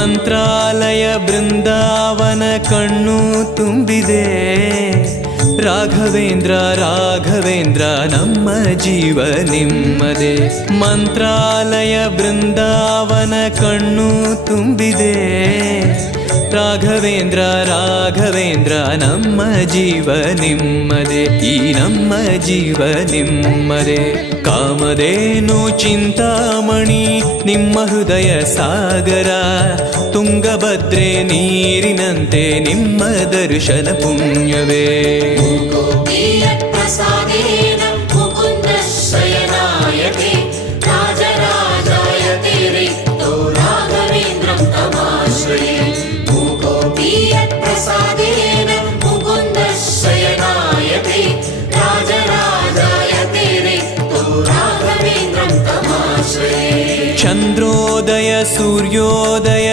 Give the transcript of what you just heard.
ಮಂತ್ರಾಲಯ ಬೃಂದಾವನ ಕಣ್ಣು ತುಂಬಿದೆ. ರಾಘವೇಂದ್ರ ರಾಘವೇಂದ್ರ ನಮ್ಮ ಜೀವ ನಿಮ್ಮದೇ. ಮಂತ್ರಾಲಯ ಬೃಂದಾವನ ಕಣ್ಣು ತುಂಬಿದೆ. ರಾಘವೇಂದ್ರ ರಾಘವೇಂದ್ರ ನಮ್ಮ ಜೀವ ನಿಮ್ಮದೇ. ಈ ನಮ್ಮ ಜೀವ ನಿಮ್ಮದೇ. ಕಾಮಧೇನು ಚಿಂತಾಮಣಿ ನಿಮ್ಮ ಹೃದಯ ಸಾಗರ. ತುಂಗಭದ್ರೆ ನೀರಿನಂತೆ ನಿಮ್ಮ ದರ್ಶನ ಪುಣ್ಯವೇ. ಚಂದ್ರೋದಯ ಸೂರ್ಯೋದಯ